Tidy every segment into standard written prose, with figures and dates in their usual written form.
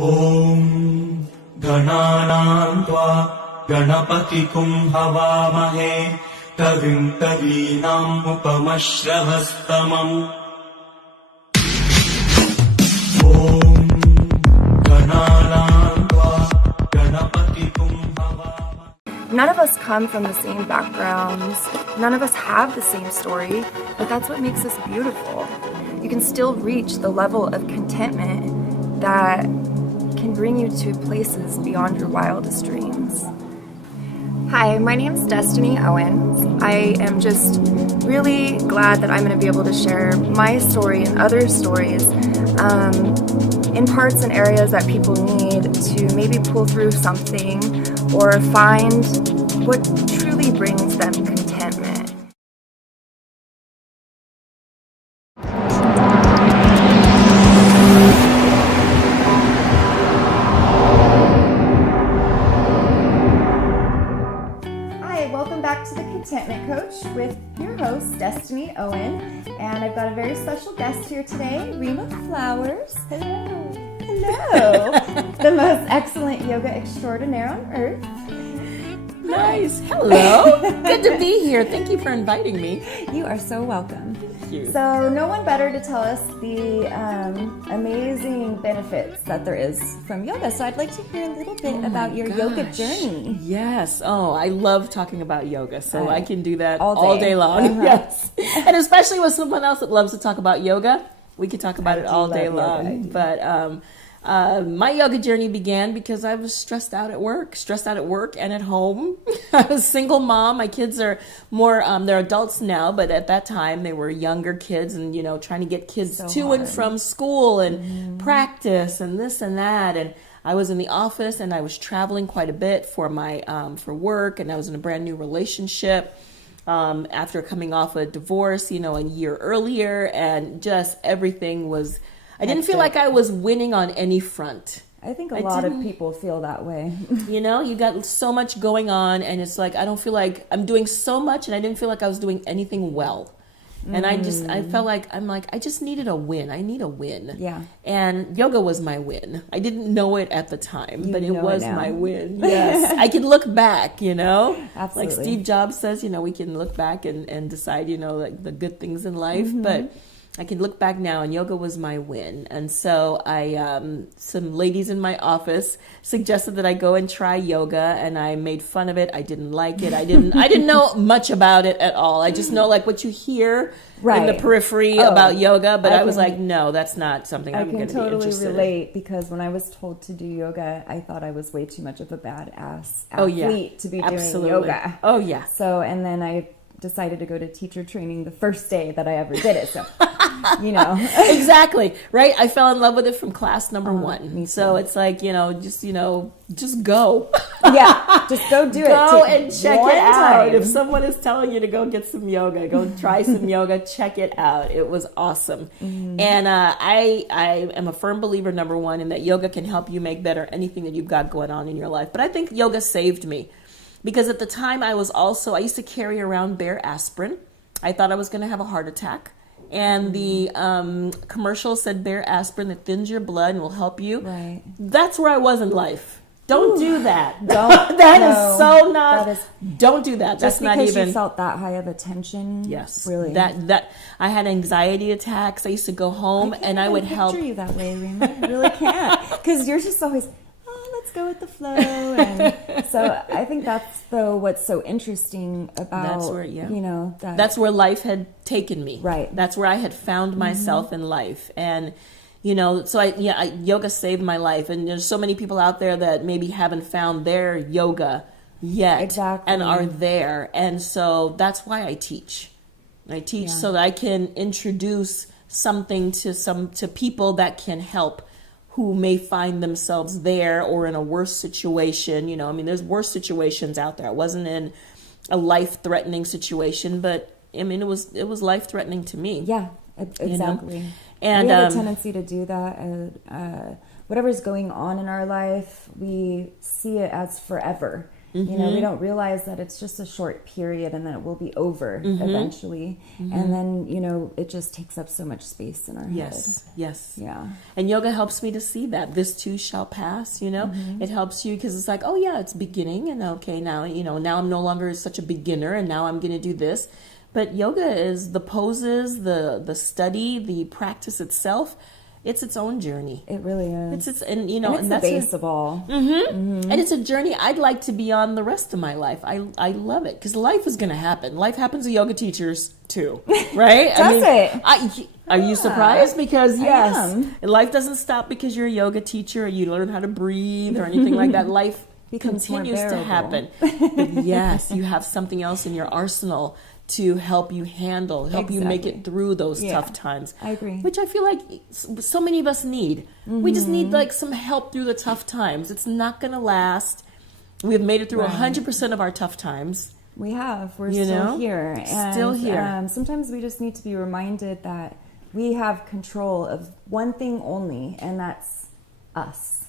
ॐ गणानां त्वा गणपतिगुं हवामहे कविं कवीनाम् उपमश्रवस्तमम् ॐ गणानां त्वा गणपतिगुं हवामहे. None of us come from the same backgrounds. None of us have the same story, but that's what makes us beautiful. You can still reach the level of contentment that can bring you to places beyond your wildest dreams. Hi, my name's Destiny Owen. I am just really glad that I'm going to be able to share my story and other stories in parts and areas that people need to maybe pull through something or find what truly brings them contentment. Back to the Contentment Coach with your host, Destiny Owen. And I've got a very special guest here today, Rhema Flowers. Hello. Hello. The most excellent yoga extraordinaire on earth. Nice. Hello. Good to be here. Thank you for inviting me. You are so welcome. Thank you. So no one better to tell us the amazing benefits that there is from yoga. So I'd like to hear a little bit about your yoga journey. Yes. Oh, I love talking about yoga. So I can do that all day long. Yes. And especially with someone else that loves to talk about yoga, we could talk about it all day long. But my yoga journey began because I was stressed out at work and at home. I was a single mom. My kids are more, they're adults now, but at that time they were younger kids and, you know, trying to get kids and from school and practice and this and that. And I was in the office and I was traveling quite a bit for my, for work, and I was in a brand new relationship. After coming off a divorce, you know, a year earlier, and just everything was, I didn't feel like I was winning on any front. I think a lot of people feel that way. You know, you got so much going on, and it's like, I don't feel like I'm doing so much, and I didn't feel like I was doing anything well. And I felt like, I just needed a win. I need a win. Yeah. And yoga was my win. I didn't know it at the time, but it was my win. Yes. Yes. I can look back, you know? Absolutely. Like Steve Jobs says, you know, we can look back and decide, you know, like the good things in life. But I can look back now, and yoga was my win. And so some ladies in my office suggested that I go and try yoga, and I made fun of it. I didn't like it. I didn't know much about it at all. I just know like what you hear in the periphery about yoga, but I was like, no, that's not something I'm going to be interested in. I can totally relate, because when I was told to do yoga, I thought I was way too much of a badass athlete to be doing yoga. Oh yeah. So, and then I decided to go to teacher training the first day that I ever did it. So, you know. Exactly. Right. I fell in love with it from class number one. So it's like, you know, just go. Yeah. Just go do it. Go and check it out. If someone is telling you to go get some yoga, go try some yoga, check it out. It was awesome. And I am a firm believer, number one, in that yoga can help you make better anything that you've got going on in your life. But I think yoga saved me. Because at the time I used to carry around Bear aspirin. I thought I was going to have a heart attack. And the commercial said Bear aspirin that thins your blood and will help you. Right. That's where I was in life. Don't do that. Don't. Don't do that. That's not even. Just because you felt that high of attention. Yes. Really. That I had anxiety attacks. I used to go home and I would help. I can't picture you that way, Rhema. I really can't. Because you're just always, let's go with the flow. And so I think that's what's so interesting about, that's where, you know, that's where life had taken me. Right. That's where I had found myself in life. And, you know, so yoga saved my life. And there's so many people out there that maybe haven't found their yoga yet. Exactly. And are there. And so that's why I teach. I teach so that I can introduce something to people that can help, who may find themselves there or in a worse situation. You know, I mean, there's worse situations out there. I wasn't in a life-threatening situation, but I mean, it was life-threatening to me. Yeah, exactly. You know? And we have a tendency to do that. Whatever's going on in our life, we see it as forever. You know, we don't realize that it's just a short period and then it will be over eventually. And then, you know, it just takes up so much space in our head. Yes. Yeah. And yoga helps me to see that this too shall pass, you know. It helps you because it's like, oh yeah, it's beginning, and okay, now, you know, now I'm no longer such a beginner, and now I'm going to do this. But yoga is the poses, the study, the practice itself. It's its own journey. It really is. And you know, and it's and the that's base of all. And it's a journey I'd like to be on the rest of my life. I love it because life is going to happen. Life happens to yoga teachers too, right? Does it? Are you surprised? Because yes, am. life doesn't stop because you're a yoga teacher or you learn how to breathe or anything like that. Life Becomes more continues to bearable. happen. But yes, you have something else in your arsenal to help you handle, help you make it through those tough times. I agree. Which I feel like so many of us need. We just need like some help through the tough times. It's not going to last. We have made it through 100% of our tough times. We have. We're You still know? here. And, Still here. Sometimes we just need to be reminded that we have control of one thing only, and that's us.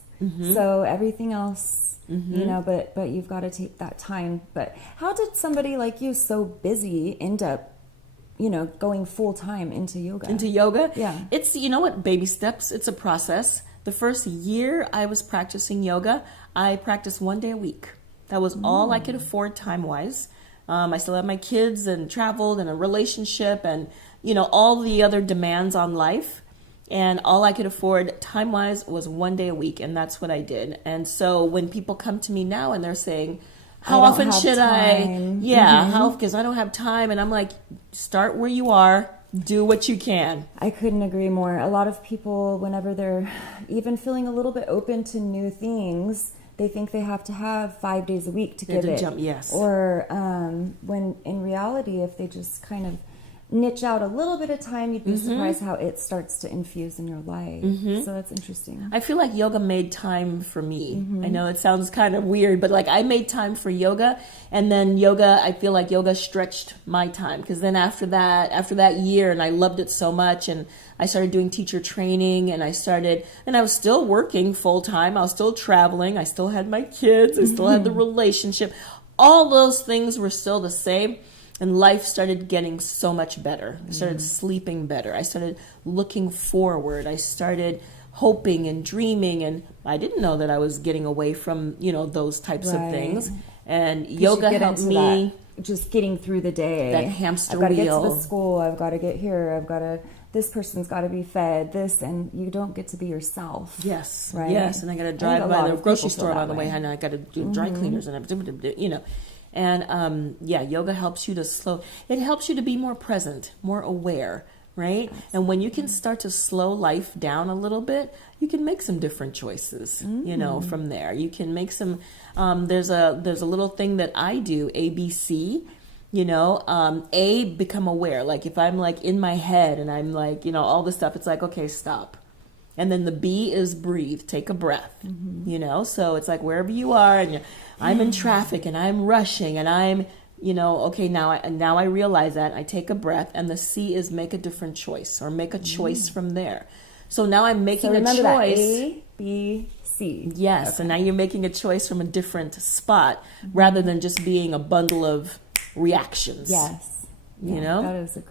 So everything else, you know, but you've got to take that time. But how did somebody like you, so busy, end up, you know, going full time into yoga? Into yoga? Yeah. It's, you know what, baby steps. It's a process. The first year I was practicing yoga, I practiced 1 day a week. That was all I could afford time-wise. I still had my kids and traveled and a relationship and, you know, all the other demands on life. And all I could afford time-wise was 1 day a week, and that's what I did. And so when people come to me now and they're saying, how I don't often have should time. I? Yeah, because I don't have time. And I'm like, start where you are. Do what you can. I couldn't agree more. A lot of people, whenever they're even feeling a little bit open to new things, they think they have to have 5 days a week to give it. Jump, yes. Or when in reality, if they just kind of niche out a little bit of time, you'd be surprised how it starts to infuse in your life. So that's interesting. I feel like yoga made time for me. I know it sounds kind of weird, but like I made time for yoga, and then yoga, I feel like yoga stretched my time, because then after that year, and I loved it so much, and I started doing teacher training, and I was still working full time. I was still traveling. I still had my kids. I still had the relationship. All those things were still the same. And life started getting so much better. I started sleeping better. I started looking forward. I started hoping and dreaming. And I didn't know that I was getting away from, you know, those types of things. And yoga helped me. Just getting through the day. That hamster I've got to get wheel. to the school. I've got to get here. This person's got to be fed. And you don't get to be yourself. Yes. Right? Yes. And I got to drive by the grocery store on the way. And I got to do dry cleaners and everything, you know. And yoga helps you it helps you to be more present, more aware, right? Absolutely. And when you can start to slow life down a little bit, you can make some different choices, you know, from there. You can make some, there's a little thing that I do, ABC, you know, A, become aware. Like if I'm like in my head and I'm like, you know, all this stuff, it's like, okay, stop. And then the B is breathe, take a breath, you know? So it's like wherever you are and I'm in traffic and I'm rushing and I'm, you know, okay, now I realize that. I take a breath. And the C is make a different choice or make a choice from there. So now I'm making a choice. That A, B, C. Yes, and now you're making a choice from a different spot rather than just being a bundle of reactions. Yes. You know? That is a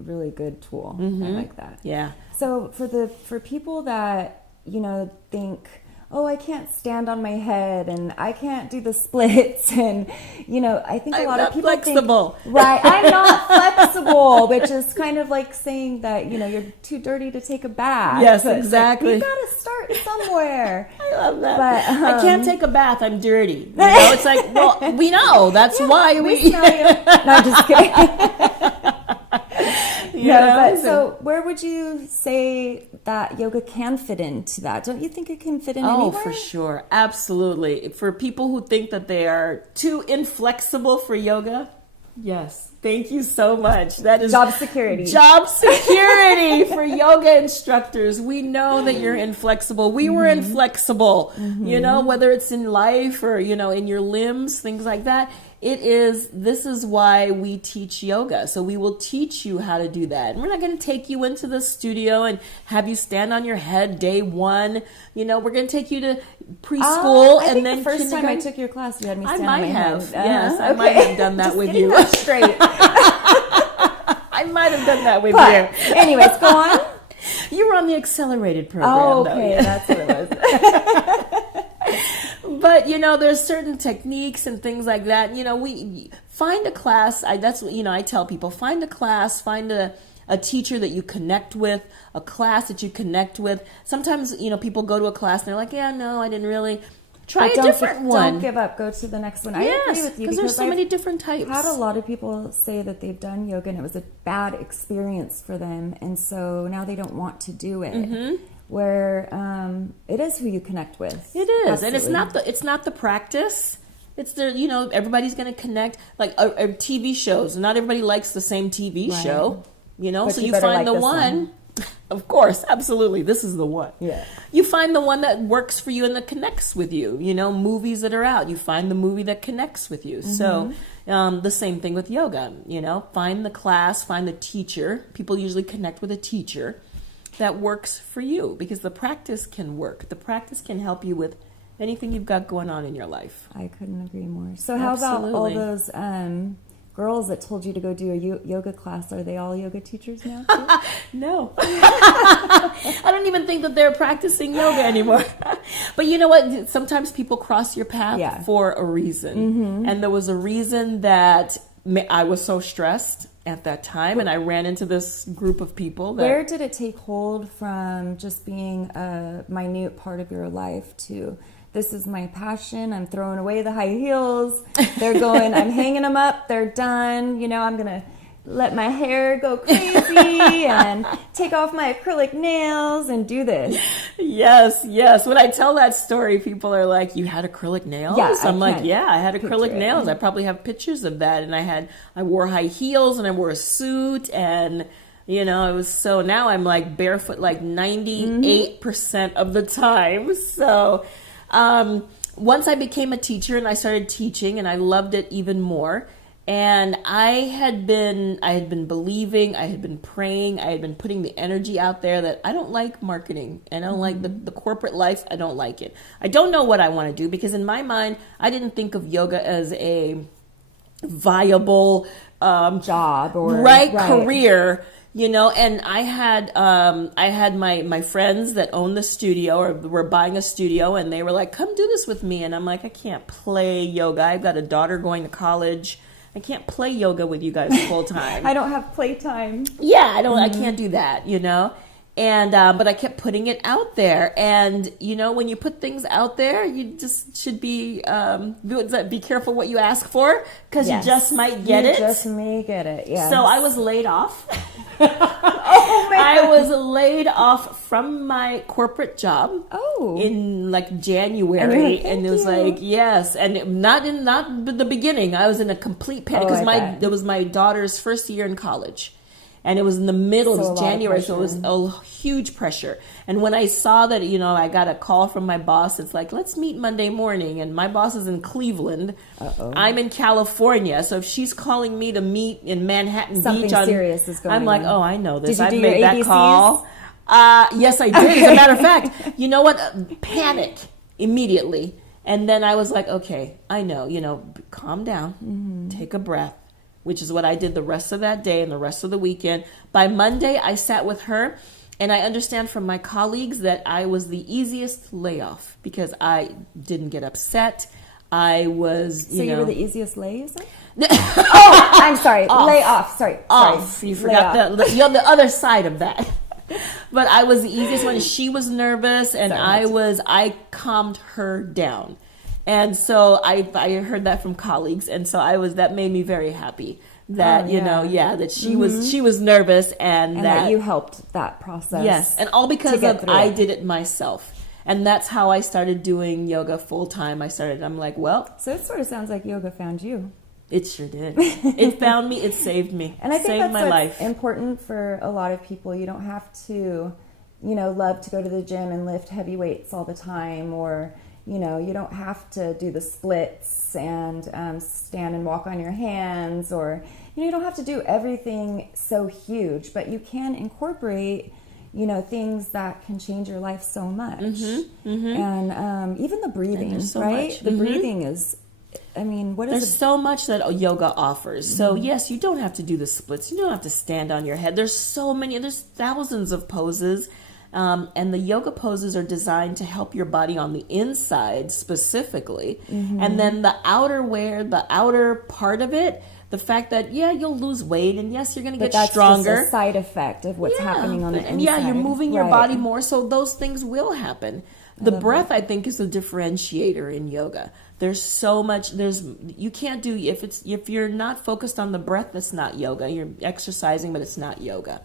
really good tool. I like that. Yeah. So for people that, you know, think, oh, I can't stand on my head and I can't do the splits, and, you know, I think a lot of people flexible. think, right, I'm not flexible, which is kind of like saying that, you know, you're too dirty to take a bath. Yes, but exactly. You got to start somewhere. I love that. But, I can't take a bath. I'm dirty. You know, it's like, well, we know. That's why we smell you. No, I'm just kidding. So where would you say that yoga can fit into that? Don't you think it can fit in anywhere? Oh, for sure. Absolutely. For people who think that they are too inflexible for yoga, yes. Thank you so much. That is job security. Job security for yoga instructors. We know that you're inflexible. We were inflexible, you know, whether it's in life or, you know, in your limbs, things like that. this is why we teach yoga. So we will teach you how to do that. And we're not going to take you into the studio and have you stand on your head day one. You know, we're going to take you to preschool I think and then the first time I kindergarten. took your class, you had me I stand might on my have. head. Yes, I Okay. might have done that Just with getting you. that straight. I might have done that with But, you. anyways, go on. You were on the accelerated program. Oh, though. okay, that's what it was. But, you know, there's certain techniques and things like that. You know, we find a class. That's what, you know, I tell people, find a class, find a teacher that you connect with, a class that you connect with. Sometimes, you know, people go to a class and they're like, yeah, no, I didn't really. Try But a different one. Don't give up. Go to the next one. I Yes, agree with you because there's so I've many different types. had a lot of people say that they've done yoga and it was a bad experience for them, and so now they don't want to do it. Mm-hmm. Where it is who you connect with. It is, Absolutely. and it's not the practice. It's the, you know, everybody's going to connect. Like a TV shows, not everybody likes the same TV Right. show. You know, But so you you better find like the this one. one. Of course, absolutely. This is the one. Yeah. You find the one that works for you and that connects with you. You know, movies that are out, you find the movie that connects with you. So the same thing with yoga. You know, find the class, find the teacher. People usually connect with a teacher that works for you, because the practice can work. The practice can help you with anything you've got going on in your life. I couldn't agree more. So how about all Absolutely. those girls that told you to go do a yoga class? Are they all yoga teachers now too? No. I don't even think that they're practicing yoga anymore. But you know what? Sometimes people cross your path Yeah. for a reason. And there was a reason that I was so stressed at that time, and I ran into this group of people that... Where did it take hold from just being a minute part of your life to, this is my passion, I'm throwing away the high heels, they're going, I'm hanging them up, they're done, you know, I'm going to let my hair go crazy and take off my acrylic nails and do this. Yes. When I tell that story, people are like, you had acrylic nails? Yeah, I'm like, can't yeah, I had acrylic picture it. nails. I probably have pictures of that. And I wore high heels and I wore a suit, and you know, it was, so now I'm like barefoot like 98% of the time. So once I became a teacher and I started teaching, and I loved it even more. And I had been believing, I had been praying, I had been putting the energy out there that I don't like marketing, and I don't like the corporate life. I don't like it. I don't know what I want to do, because in my mind, I didn't think of yoga as a viable Job or career, you know. And I had my friends that owned the studio or were buying a studio, and they were like, come do this with me. And I'm like, I can't play yoga. I've got a daughter going to college. I can't play yoga with you guys full time. I don't have playtime. Yeah, I can't do that, you know. And but I kept putting it out there, and you know, when you put things out there, you just should be careful what you ask for, because Yes. you just might get it. You just may get it, yeah. So I was laid off. Oh, man. I was laid off from my corporate job. Oh. In like And January, you're like, and it was "Thank you." like, yes, and not the beginning. I was in a complete panic, Oh, because I bet. it was my daughter's first year in college, and it was in the middle. So It a was lot of January, so it was a huge pressure. And when I saw that, you know, I got a call from my boss. It's like, let's meet Monday morning, and my boss is in Cleveland. I'm in California, so if she's calling me to meet in Manhattan Something Beach, serious is going I'm like, on. oh, I know this. Did you I've do made your that ABCs? call. Yes, I did. As a matter of fact, you know what? Panic immediately. And then I was like, okay, I know, you know, calm down, take a breath, which is what I did the rest of that day and the rest of the weekend. By Monday, I sat with her, and I understand from my colleagues that I was the easiest layoff, because I didn't get upset. I was, So you were the easiest lay, you said? the Oh, I'm sorry. Lay off. Sorry. off. Sorry. You Lay forgot off. you're on the other side of that. But I was the easiest one. She was nervous, and I calmed her down. And so I heard that from colleagues, and so that made me very happy that, you know, that she was nervous, and that you helped that process. Yes, and all because get of through I it. did it myself. And that's how I started doing yoga full time. I'm like, well, So it sort of sounds like yoga found you. it sure did. It found me. It saved me. And I think saved that's my what's life. important for a lot of people. You don't have to, you know, love to go to the gym and lift heavy weights all the time, or, you know, you don't have to do the splits and stand and walk on your hands, or, you know, you don't have to do everything so huge, but you can incorporate, you know, things that can change your life so much. And even the breathing, so right? much. The breathing is, I mean, what is There's so much that yoga offers. So yes, you don't have to do the splits. You don't have to stand on your head. There's so many. There's thousands of poses, and the yoga poses are designed to help your body on the inside specifically, and then the outer part of it. The fact that you'll lose weight, and yes, you're going to get that's stronger. just a side effect of what's happening on the inside. And you're moving your Right. body more, so those things will happen. The breath, I think, is a differentiator in yoga. There's so much. You can't do if you're not focused on the breath. That's not yoga. You're exercising, but it's not yoga.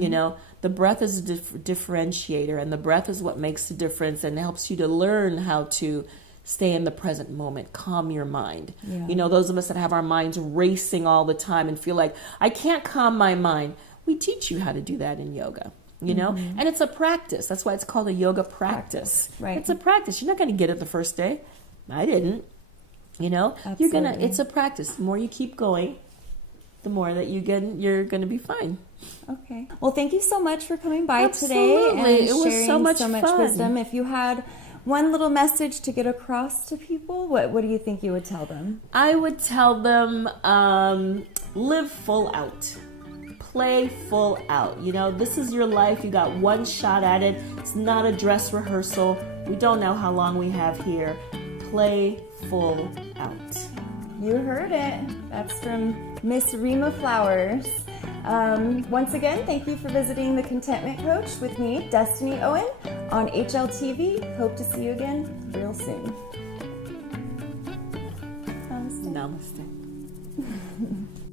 You know, the breath is a differentiator, and the breath is what makes the difference and helps you to learn how to stay in the present moment, calm your mind. Yeah. You know, those of us that have our minds racing all the time and feel like, I can't calm my mind. We teach you how to do that in yoga, you know? And it's a practice. That's why it's called a yoga practice. Right. It's a practice. You're not going to get it the first day. I didn't. You know, Absolutely. it's a practice. The more you keep going, the more that you're going to be fine. Okay. Well, thank you so much for coming by Absolutely. today and It was sharing so much so much fun. wisdom. If you had one little message to get across to people, what do you think you would tell them? I would tell them, live full out. Play full out. You know, this is your life. You got one shot at it. It's not a dress rehearsal. We don't know how long we have here. Play full out. You heard it. That's from Miss Rhema Flowers. Once again, thank you for visiting the Contentment Coach with me, Destiny Owen, on HLTV. Hope to see you again real soon. Namaste. Namaste.